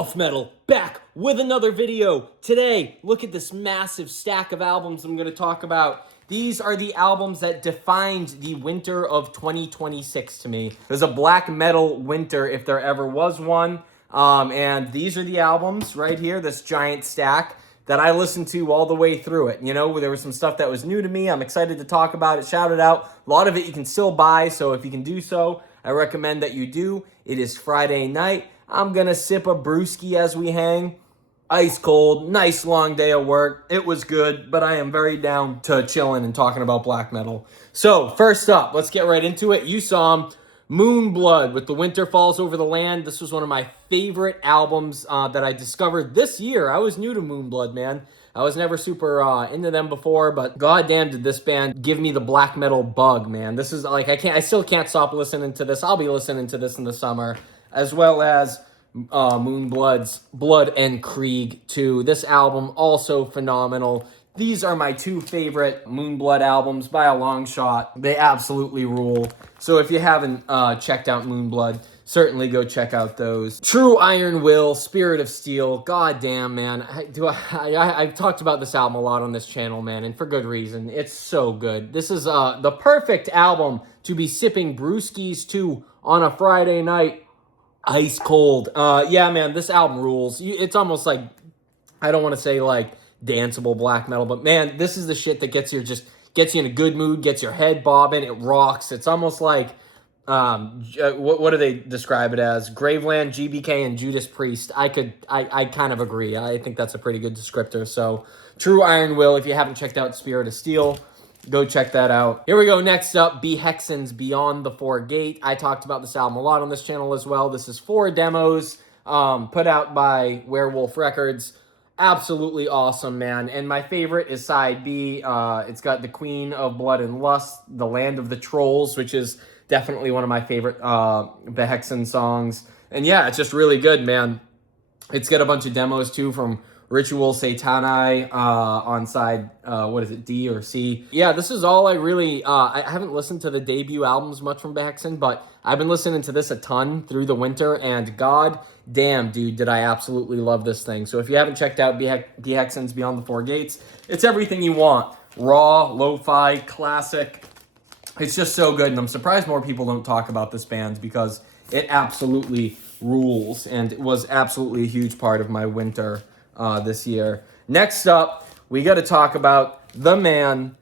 Buff Metal, back with another video. Today, look at this massive stack of albums I'm going to talk about. These are the albums that defined the winter of 2026 to me. There's a black metal winter if there ever was one. And these are the albums right here, this giant stack that I listened to all the way through it. You know, there was some stuff that was new to me. I'm excited to talk about it, shout it out. A lot of it you can still buy, so if you can do so, I recommend that you do. It is Friday night. I'm gonna sip a brewski as we hang. Ice cold, nice long day of work. It was good, but I am very down to chilling and talking about black metal. So, first up, let's get right into it. You saw him, Moonblood with The Winter Falls Over the Land. This was one of my favorite albums that I discovered this year. I was new to Moonblood, man. I was never super into them before, but goddamn did this band give me the black metal bug, man. This is like, I still can't stop listening to this. I'll be listening to this in the summer, as well as Moonblood's Blood and Krieg 2. This album, also phenomenal. These are my two favorite Moonblood albums by a long shot. They absolutely rule. So if you haven't checked out Moonblood, certainly go check out those. True Iron Will, Spirit of Steel. God damn, man. I've talked about this album a lot on this channel, man, and for good reason. It's so good. This is the perfect album to be sipping brewskis to on a Friday night. Ice cold. Yeah, man, this album rules. It's almost like, I don't want to say like danceable black metal, but man, this is the shit that gets you in a good mood, gets your head bobbing. It rocks. It's almost like, what do they describe it as? Graveland, GBK, and Judas Priest. I kind of agree. I think that's a pretty good descriptor. So, True Iron Will, if you haven't checked out Spirit of Steel, go check that out. Here we go. Next up, Behexen's Beyond the Four Gate. I talked about this album a lot on this channel as well. This is 4 demos put out by Werewolf Records. Absolutely awesome, man. And my favorite is side B. It's got The Queen of Blood and Lust, The Land of the Trolls, which is definitely one of my favorite Behexen songs. And yeah, it's just really good, man. It's got a bunch of demos too from Ritual Satani on side, what is it, D or C? Yeah, this is all I really, I haven't listened to the debut albums much from Behexen, but I've been listening to this a ton through the winter, and god damn, dude, did I absolutely love this thing. So if you haven't checked out Behexen's Beyond the Four Gates, it's everything you want. Raw, lo-fi, classic. It's just so good, and I'm surprised more people don't talk about this band because it absolutely rules, and it was absolutely a huge part of my winter this year. Next up, we got to talk about the man,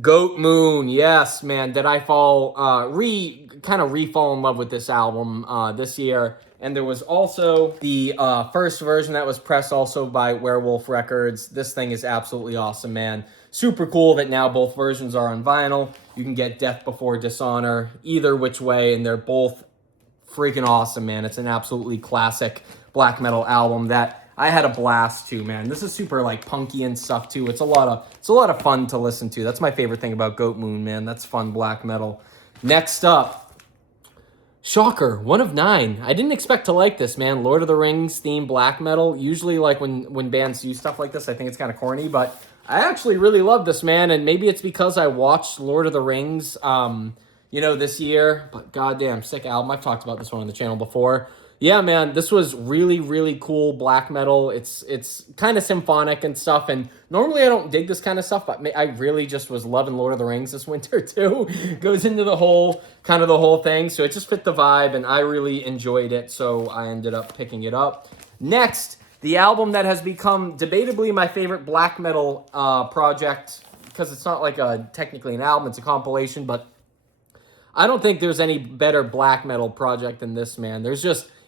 Goat Moon. Yes, man, did I fall, kind of re-fall in love with this album this year. And there was also the first version that was pressed also by Werewolf Records. This thing is absolutely awesome, man. Super cool that now both versions are on vinyl. You can get Death Before Dishonor either which way, and they're both freaking awesome, man. It's an absolutely classic black metal album that I had a blast too, man. This is super like punky and stuff too. It's a lot of fun to listen to. That's my favorite thing about Goat Moon, man. That's fun black metal. Next up, shocker, 1 of 9. I didn't expect to like this, man. Lord of the Rings themed black metal. Usually, like when bands do stuff like this, I think it's kind of corny, but I actually really love this, man. And maybe it's because I watched Lord of the Rings, this year. But goddamn, sick album. I've talked about this one on the channel before. Yeah, man, this was really, really cool black metal. It's kind of symphonic and stuff, and normally I don't dig this kind of stuff, but I really just was loving Lord of the Rings this winter too. Goes into the whole thing, so it just fit the vibe, and I really enjoyed it, so I ended up picking it up. Next, the album that has become debatably my favorite black metal project, because it's not like technically an album, it's a compilation, but I don't think there's any better black metal project than this, man.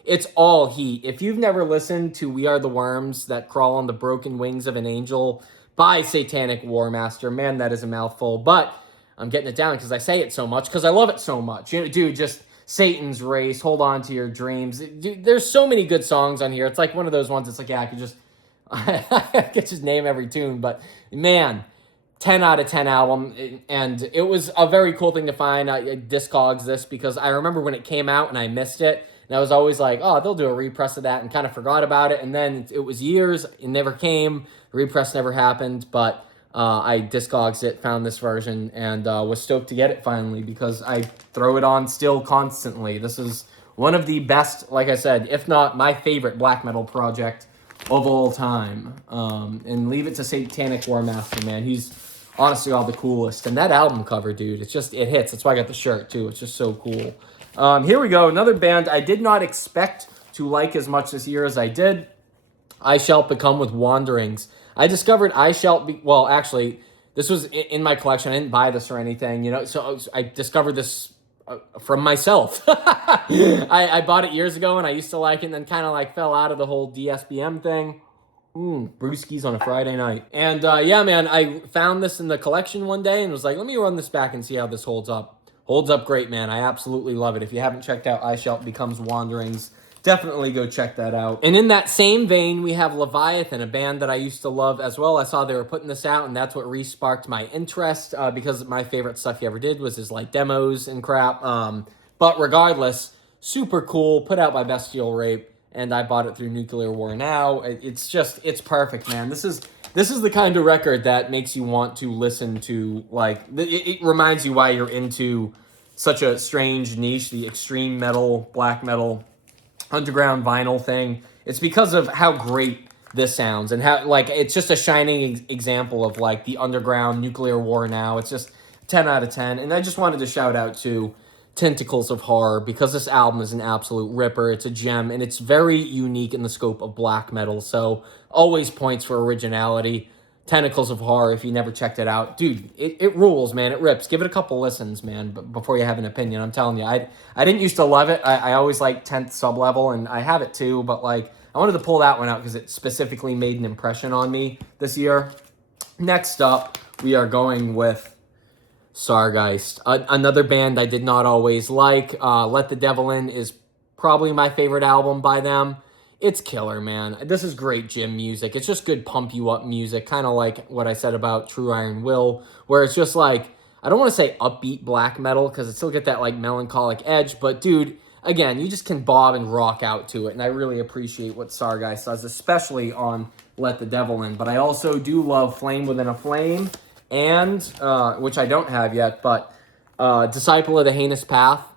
It's all heat. If you've never listened to We Are the Worms That Crawl on the Broken Wings of an Angel by Satanic Warmaster, man, that is a mouthful. But I'm getting it down because I say it so much, because I love it so much. Dude, just Satan's Race, Hold On to Your Dreams. Dude, there's so many good songs on here. It's like one of those ones, it's like, yeah, I could just name every tune. But, man, 10 out of 10 album, and it was a very cool thing to find. I discogs this because I remember when it came out and I missed it. And I was always like, oh, they'll do a repress of that, and kind of forgot about it. And then it was years. It never came. The repress never happened. But I discogs it, found this version, and was stoked to get it finally because I throw it on still constantly. This is one of the best, like I said, if not my favorite black metal project of all time. And leave it to Satanic Warmaster, man. He's honestly all the coolest. And that album cover, dude, it hits. That's why I got the shirt, too. It's just so cool. Here we go. Another band I did not expect to like as much this year as I did. I Shall Become with Wanderings. I discovered I Shall Be... Well, actually, this was in my collection. I didn't buy this or anything, you know. So I discovered this from myself. I bought it years ago, and I used to like it, and then kind of like fell out of the whole DSBM thing. Brewskis on a Friday night. And yeah, man, I found this in the collection one day and was like, let me run this back and see how this holds up. Holds up great, man. I absolutely love it. If you haven't checked out I Shall Becomes Wanderings, definitely go check that out. And in that same vein, we have Leviathan, a band that I used to love as well. I saw they were putting this out, and that's what re-sparked my interest, because my favorite stuff he ever did was his like demos and crap. But regardless, super cool, put out by Bestial Rape, and I bought it through Nuclear War Now. It's perfect, man. This is the kind of record that makes you want to listen to, like, it reminds you why you're into such a strange niche, the extreme metal, black metal, underground vinyl thing. It's because of how great this sounds and how, like, it's just a shining example of, like, the underground Nuclear War Now. It's just 10 out of 10. And I just wanted to shout out to Tentacles of Horror, because this album is an absolute ripper. It's a gem, and it's very unique in the scope of black metal, so always points for originality. Tentacles of Horror, if you never checked it out, dude, it rules, man. It rips. Give it a couple listens, man, before you have an opinion. I'm telling you, I didn't used to love it. I always liked 10th Sublevel, and I have it too, but like, I wanted to pull that one out because it specifically made an impression on me this year. Next up, we are going with Sargeist, another band I did not always like. Let the Devil In is probably my favorite album by them. It's killer, man. This is great gym music. It's just good pump you up music, kind of like what I said about True Iron Will, where it's just like, I don't want to say upbeat black metal because it still get that like melancholic edge, but dude, again, you just can bob and rock out to it, and I really appreciate what Sargeist does, especially on Let the Devil In. But I also do love Flame Within a Flame, and, which I don't have yet, but Disciple of the Heinous Path,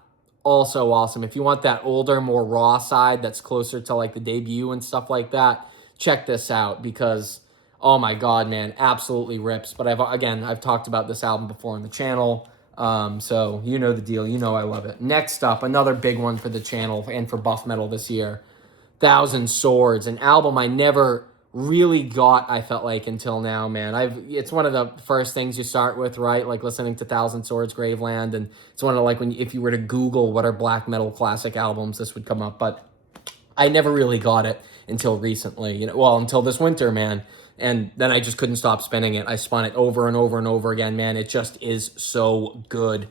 also awesome. If you want that older, more raw side that's closer to like the debut and stuff like that, check this out, because, oh my god, man, absolutely rips. But I've talked about this album before on the channel, so you know the deal. You know I love it. Next up, another big one for the channel and for buff metal this year, Thousand Swords, an album I never really got, I felt like, until now, man. It's one of the first things you start with, right? Like listening to Thousand Swords, Graveland, and it's one of like if you were to Google what are black metal classic albums, this would come up. But I never really got it until recently, you know, well, until this winter, man. And then I just couldn't stop spinning it. I spun it over and over and over again, man. It just is so good.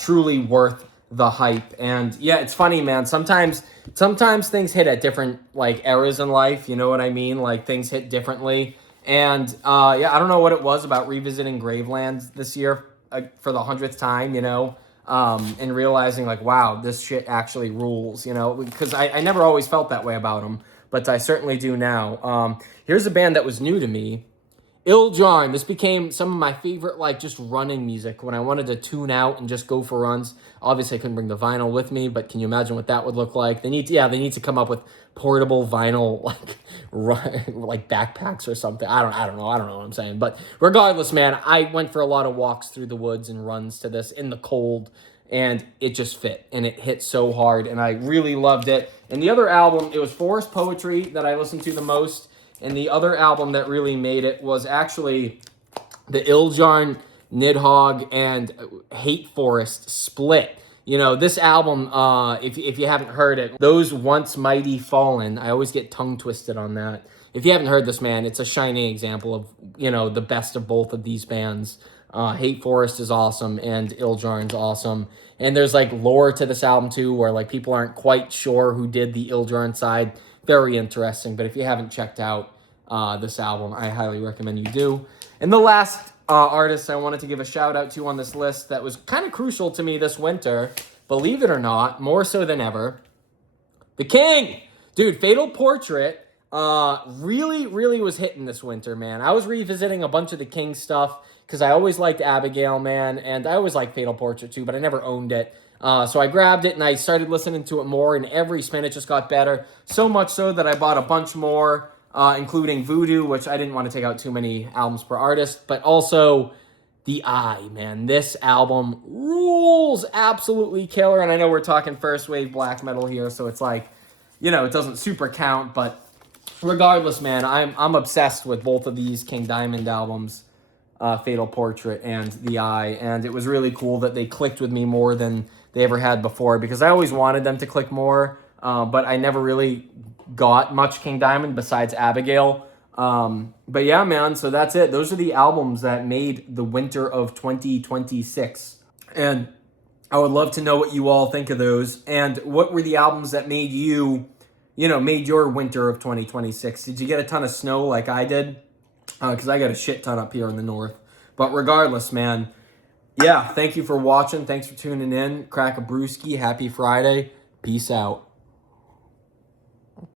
Truly worth the hype. And yeah, it's funny, man. Sometimes things hit at different like eras in life, you know what I mean? Like things hit differently. And yeah, I don't know what it was about revisiting Graveland this year for the 100th time, you know, and realizing like, wow, this shit actually rules, you know, because I never always felt that way about them, but I certainly do now. Here's a band that was new to me, Iljarn. This became some of my favorite, like, just running music when I wanted to tune out and just go for runs. Obviously, I couldn't bring the vinyl with me, but can you imagine what that would look like? They need to come up with portable vinyl, like backpacks or something. I don't know what I'm saying. But regardless, man, I went for a lot of walks through the woods and runs to this in the cold, and it just fit, and it hit so hard, and I really loved it. And the other album, it was Forest Poetry that I listened to the most. And the other album that really made it was actually the Iljarn, Nidhogg, and Hate Forest split. You know, this album, if you haven't heard it, Those Once Mighty Fallen, I always get tongue twisted on that. If you haven't heard this, man, it's a shining example of, you know, the best of both of these bands. Hate Forest is awesome, and Iljarn's awesome. And there's, like, lore to this album, too, where, like, people aren't quite sure who did the Iljarn side. Very interesting, but if you haven't checked out this album, I highly recommend you do. And the last artist I wanted to give a shout out to on this list that was kind of crucial to me this winter, believe it or not, more so than ever, The King! Dude, Fatal Portrait really was hitting this winter, man. I was revisiting a bunch of The King stuff because I always liked Abigail, man, and I always liked Fatal Portrait too, but I never owned it. So I grabbed it and I started listening to it more, and every spin it just got better. So much so that I bought a bunch more, including Voodoo, which I didn't want to take out too many albums per artist, but also The Eye, man. This album rules, absolutely killer. And I know we're talking first wave black metal here, so it's like, you know, it doesn't super count, but regardless, man, I'm obsessed with both of these King Diamond albums, Fatal Portrait and The Eye, and it was really cool that they clicked with me more than they ever had before, because I always wanted them to click more, but I never really got much King Diamond besides Abigail. But yeah, man, so that's it. Those are the albums that made the winter of 2026. And I would love to know what you all think of those. And what were the albums that made made your winter of 2026? Did you get a ton of snow like I did? Because I got a shit ton up here in the north. But regardless, man, yeah, thank you for watching. Thanks for tuning in. Crack a brewski. Happy Friday. Peace out.